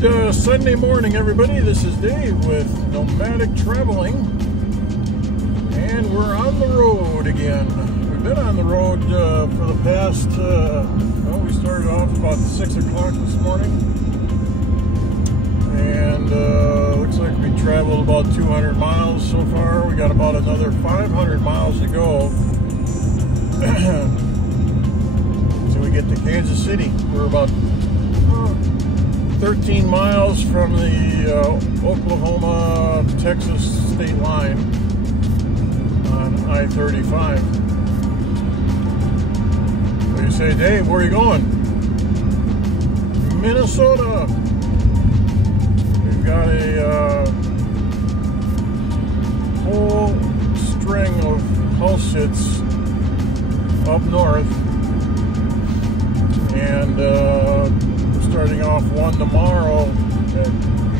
Good Sunday morning, everybody. This is Dave with Nomadic Traveling, and we're on the road again. We've been on the road for the past, well, we started off about 6 o'clock this morning, and looks like we traveled about 200 miles so far. We got about another 500 miles to go till we get to Kansas City. We're about 13 miles from the Oklahoma-Texas state line on I-35. So you say, Dave, where are you going? Minnesota. We've got a whole string of house sits up north, and starting off one tomorrow at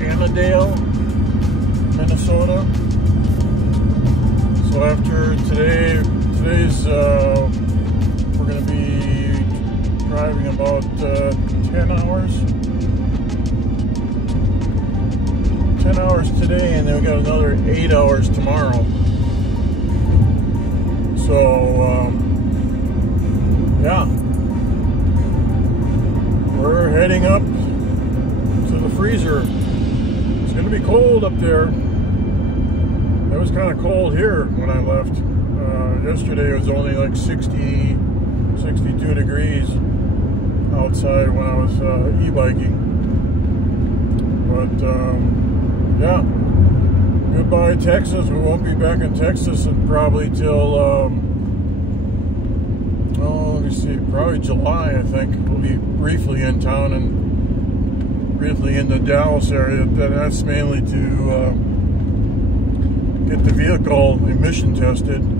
Annandale, Minnesota. So after today's we're going to be driving about 10 hours. 10 hours today, and then we got another 8 hours tomorrow. So yeah. We're heading up to the freezer. It's going to be cold up there. It was kind of cold here when I left. Yesterday it was only like 60, 62 degrees outside when I was e-biking. But yeah, goodbye Texas. We won't be back in Texas probably till let me see, probably July, I think. We'll be briefly in town and briefly in the Dallas area. That's mainly to get the vehicle emission tested. And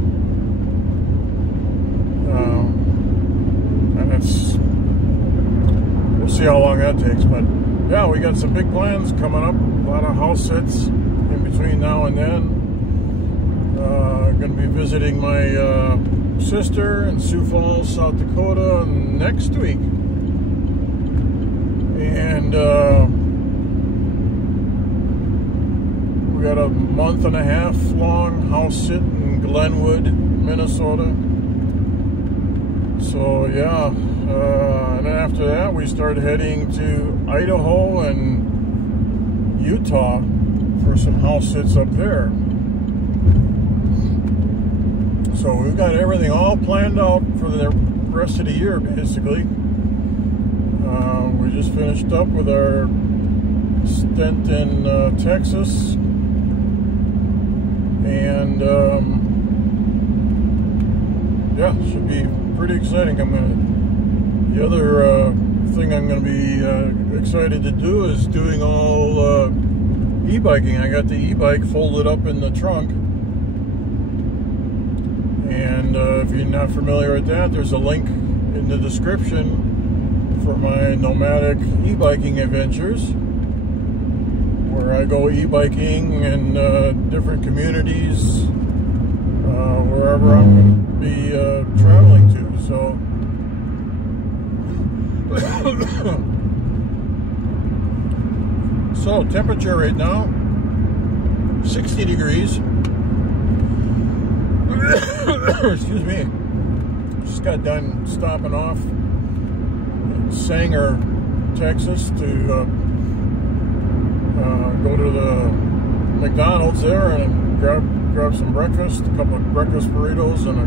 we'll see how long that takes. But yeah, we got some big plans coming up. A lot of house sits in between now and then. Going to be visiting my sister in Sioux Falls, South Dakota next week, and we got a month-and-a-half long house sit in Glenwood, Minnesota. So yeah, and then after that we start heading to Idaho and Utah for some house sits up there. So we've got everything all planned out for the rest of the year, basically. We just finished up with our stint in Texas, and yeah, should be pretty exciting. The other thing I'm going to be excited to do is doing all e-biking. I got the e-bike folded up in the trunk. And if you're not familiar with that, there's a link in the description for my nomadic e-biking adventures, where I go e-biking in different communities, wherever I'm going to be traveling to. So temperature right now, 60 degrees. Excuse me. Just got done stopping off in Sanger, Texas to go to the McDonald's there and grab some breakfast, a couple of breakfast burritos and a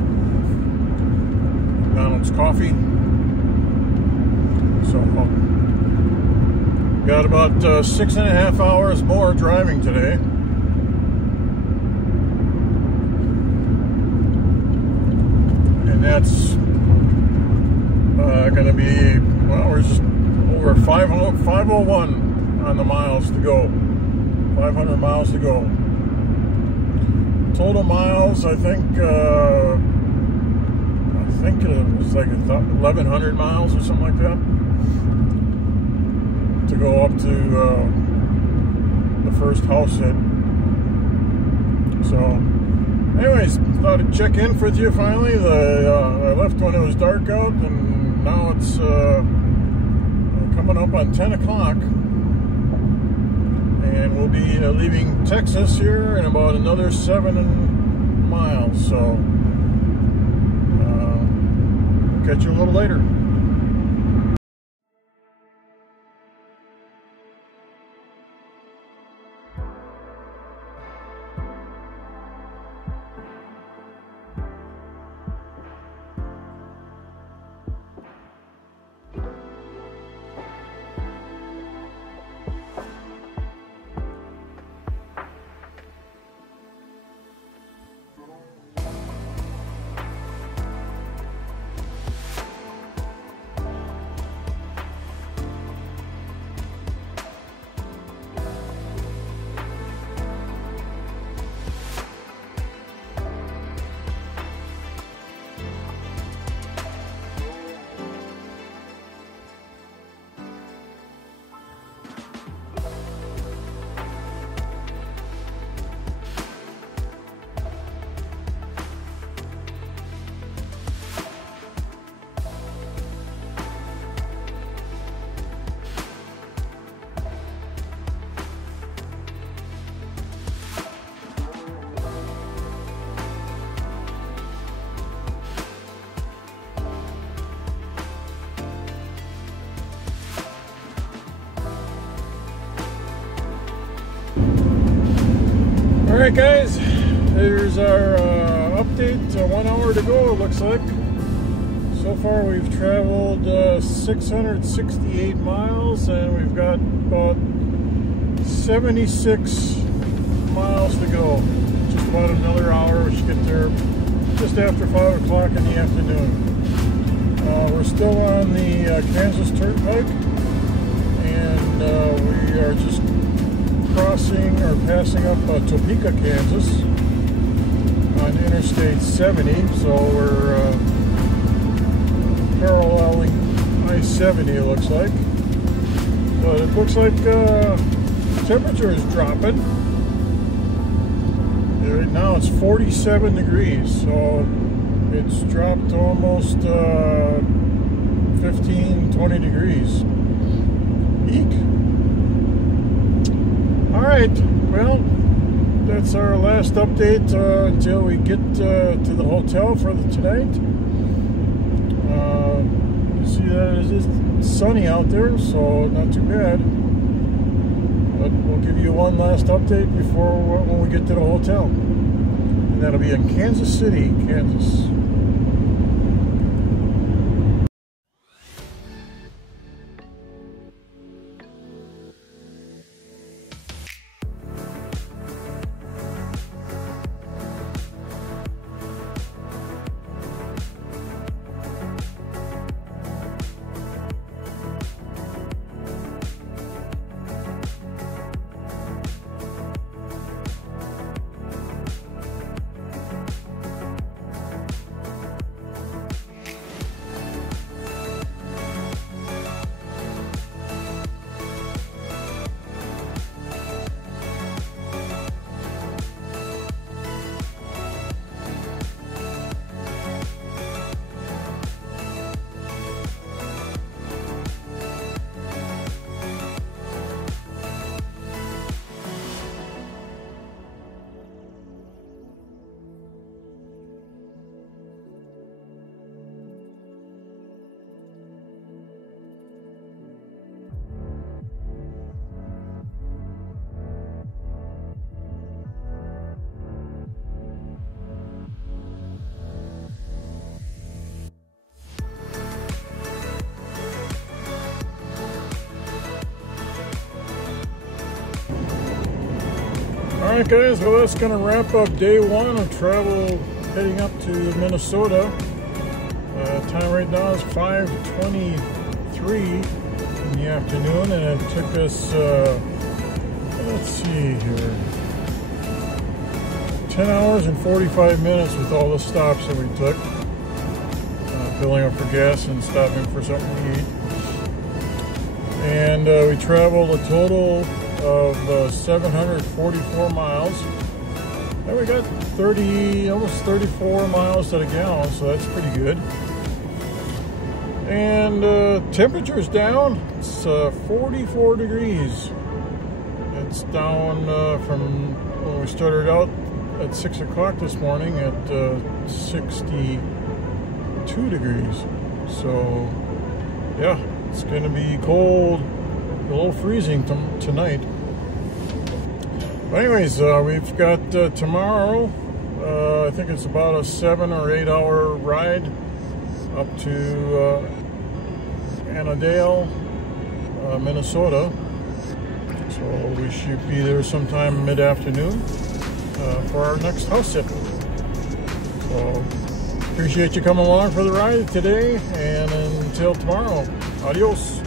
McDonald's coffee. So got about 6.5 hours more driving today. And that's going to be, well, we're just over 501 on the miles to go. 500 miles to go. Total miles, I think it was like 1,100 miles or something like that to go up to the first house hit. So anyways, thought I'd check in with you finally. I left when it was dark out, and now it's coming up on 10 o'clock. And we'll be leaving Texas here in about another 7 miles. So catch you a little later. Alright guys, here's our update. 1 hour to go, it looks like. So far we've traveled 668 miles and we've got about 76 miles to go. Just about another hour. We should get there just after 5 o'clock in the afternoon. We're still on the Kansas Turnpike, and we are just crossing or passing up Topeka, Kansas on Interstate 70. So we're paralleling I-70, it looks like. But it looks like temperature is dropping. Right now it's 47 degrees, so it's dropped almost 15-20 degrees. Eek. Alright, well, that's our last update until we get to the hotel for tonight. You see that it is sunny out there, so not too bad. But we'll give you one last update before when we get to the hotel. And that'll be in Kansas City, Kansas. Alright guys, well that's going to wrap up day one of travel heading up to Minnesota. Time right now is 5:23 in the afternoon, and it took us, let's see here, 10 hours and 45 minutes with all the stops that we took. Filling up for gas and stopping for something to eat. And we traveled a total of 744 miles, and we got almost 34 miles to the gallon, so that's pretty good. And temperature's down. It's 44 degrees at It's down from when we started out at 6 o'clock this morning at 62 degrees. So yeah, it's going to be cold, a little freezing tonight. But anyways, we've got tomorrow, I think it's about a 7 or 8 hour ride up to Annandale, Minnesota. So we should be there sometime mid-afternoon for our next house sit. So appreciate you coming along for the ride today, and until tomorrow, adios.